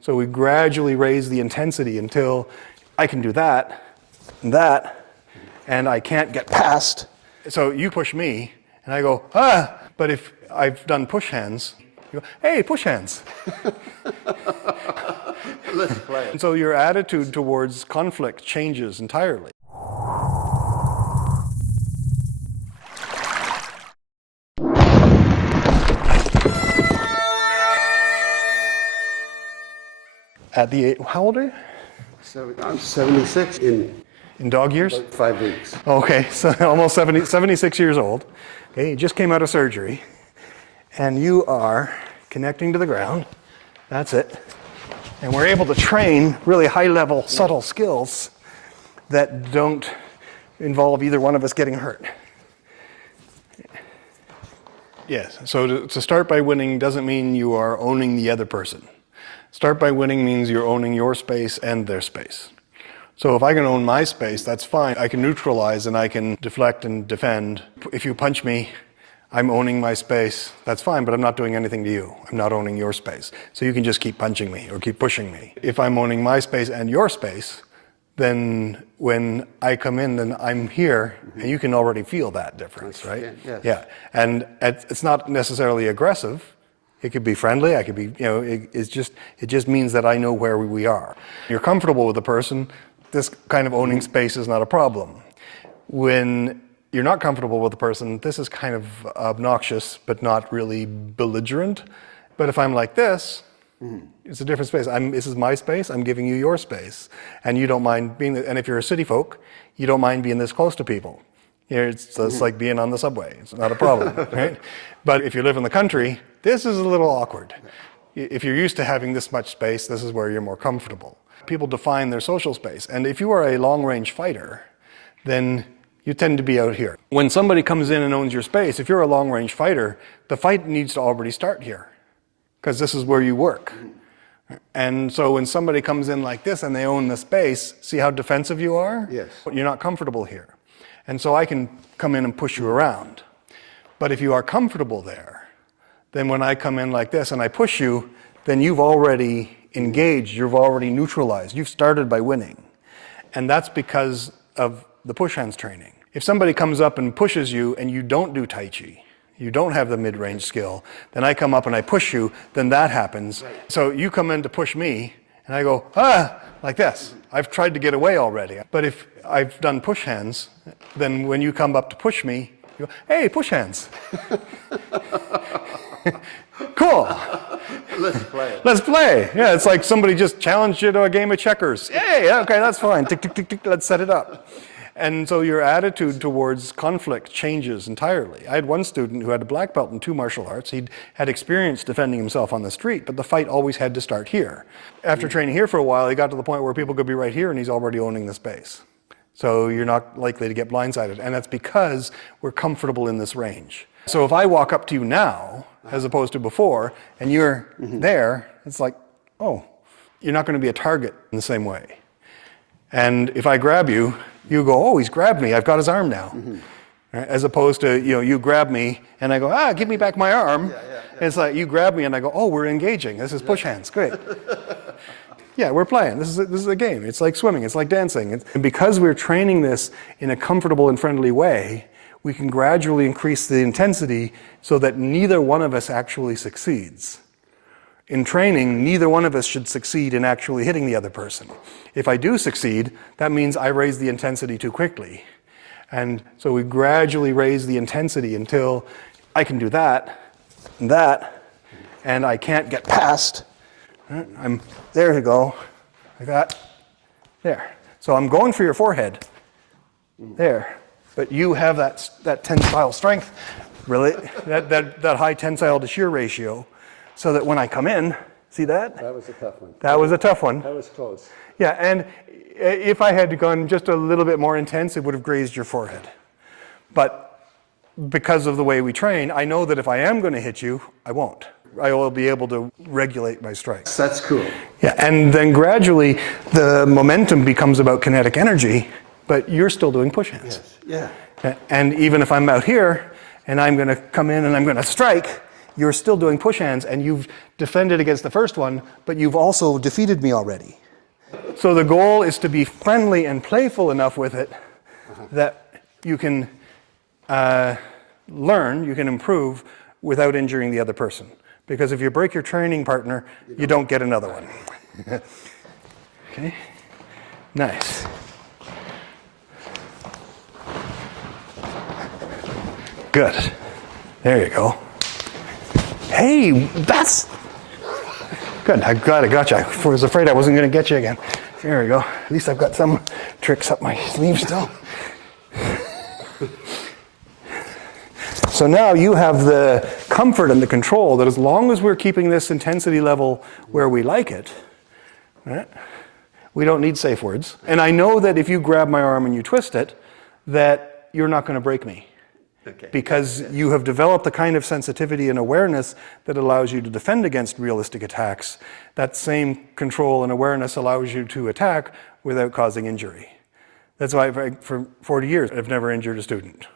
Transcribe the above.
so we gradually raise the intensity until I can do that, and I can't get past. So you push me, and I go, ah! But if I've done push hands, you go, hey, push hands. Let's play it. And so your attitude towards conflict changes entirely. How old are you? I'm 76 in dog years? 5 weeks. Okay, so almost 76 years old. Okay, you just came out of surgery, and you are connecting to the ground. That's it. And we're able to train really high-level, subtle skills that don't involve either one of us getting hurt. Yes, so to start by winning doesn't mean you are owning the other person. Start by winning means you're owning your space and their space. So if I can own my space, that's fine. I can neutralize and I can deflect and defend. If you punch me, I'm owning my space. That's fine, but I'm not doing anything to you. I'm not owning your space. So you can just keep punching me or keep pushing me. If I'm owning my space and your space, then when I come in, then I'm here, and you can already feel that difference, right? Yes. Yeah, and it's not necessarily aggressive. It could be friendly, I could be, it just means that I know where we are. You're comfortable with the person, this kind of owning space is not a problem. When you're not comfortable with the person, this is kind of obnoxious, but not really belligerent. But if I'm like this, it's a different space. This is my space, I'm giving you your space. And you don't mind being, and if you're a city folk, you don't mind being this close to people. It's like being on the subway, it's not a problem, right? But if you live in the country, this is a little awkward. If you're used to having this much space, this is where you're more comfortable. People define their social space, and if you are a long-range fighter, then you tend to be out here. When somebody comes in and owns your space, if you're a long-range fighter, the fight needs to already start here, because this is where you work. And so when somebody comes in like this and they own the space, see how defensive you are? Yes. You're not comfortable here. And so I can come in and push you around. But if you are comfortable there, then when I come in like this and I push you, then you've already engaged, you've already neutralized, you've started by winning. And that's because of the push hands training. If somebody comes up and pushes you and you don't do Tai Chi, you don't have the mid-range skill, then I come up and I push you, then that happens. Right. So you come in to push me, and I go, ah, like this. I've tried to get away already. But if I've done push hands, then when you come up to push me, you go, hey, push hands. Cool. Let's play it. Let's play. Yeah, it's like somebody just challenged you to a game of checkers. Hey, okay, that's fine. Tick, tick, tick, tick, let's set it up. And so your attitude towards conflict changes entirely. I had one student who had a black belt in 2 martial arts. He'd had experience defending himself on the street, but the fight always had to start here. After training here for a while, he got to the point where people could be right here and he's already owning the space. So you're not likely to get blindsided. And that's because we're comfortable in this range. So if I walk up to you now, as opposed to before, and you're there, it's like, oh, you're not going to be a target in the same way. And if I grab you, you go, oh, he's grabbed me, I've got his arm now. Right? As opposed to, you grab me, and I go, ah, give me back my arm. It's like, you grab me, and I go, oh, we're engaging. This is push hands, great. Yeah, we're playing. This is a game. It's like swimming, it's like dancing. And because we're training this in a comfortable and friendly way, we can gradually increase the intensity so that neither one of us actually succeeds. In training, neither one of us should succeed in actually hitting the other person. If I do succeed, that means I raise the intensity too quickly. And so we gradually raise the intensity until I can do that, and I can't get past. I'm there to go, like that, there. So I'm going for your forehead, there. But you have that tensile strength, really, that high tensile to shear ratio, so that when I come in, see that? That was a tough one. That was a tough one. That was close. Yeah, and if I had gone just a little bit more intense, it would have grazed your forehead. But because of the way we train, I know that if I am going to hit you, I won't. I will be able to regulate my strikes. That's cool. Yeah, and then gradually the momentum becomes about kinetic energy, but you're still doing push hands. Yes. Yeah. And even if I'm out here and I'm going to come in and I'm going to strike, you're still doing push hands and you've defended against the first one, but you've also defeated me already. So the goal is to be friendly and playful enough with it that you can learn, you can improve without injuring the other person. Because if you break your training partner, you don't get another one. Okay, nice. Good. There you go. Hey, that's good. I'm glad I got you. I was afraid I wasn't going to get you again. There we go. At least I've got some tricks up my sleeve still. So now you have the comfort and the control that as long as we're keeping this intensity level where we like it, right, we don't need safe words. And I know that if you grab my arm and you twist it, that you're not going to break me. Okay. Because you have developed the kind of sensitivity and awareness that allows you to defend against realistic attacks. That same control and awareness allows you to attack without causing injury. That's why for 40 years I've never injured a student.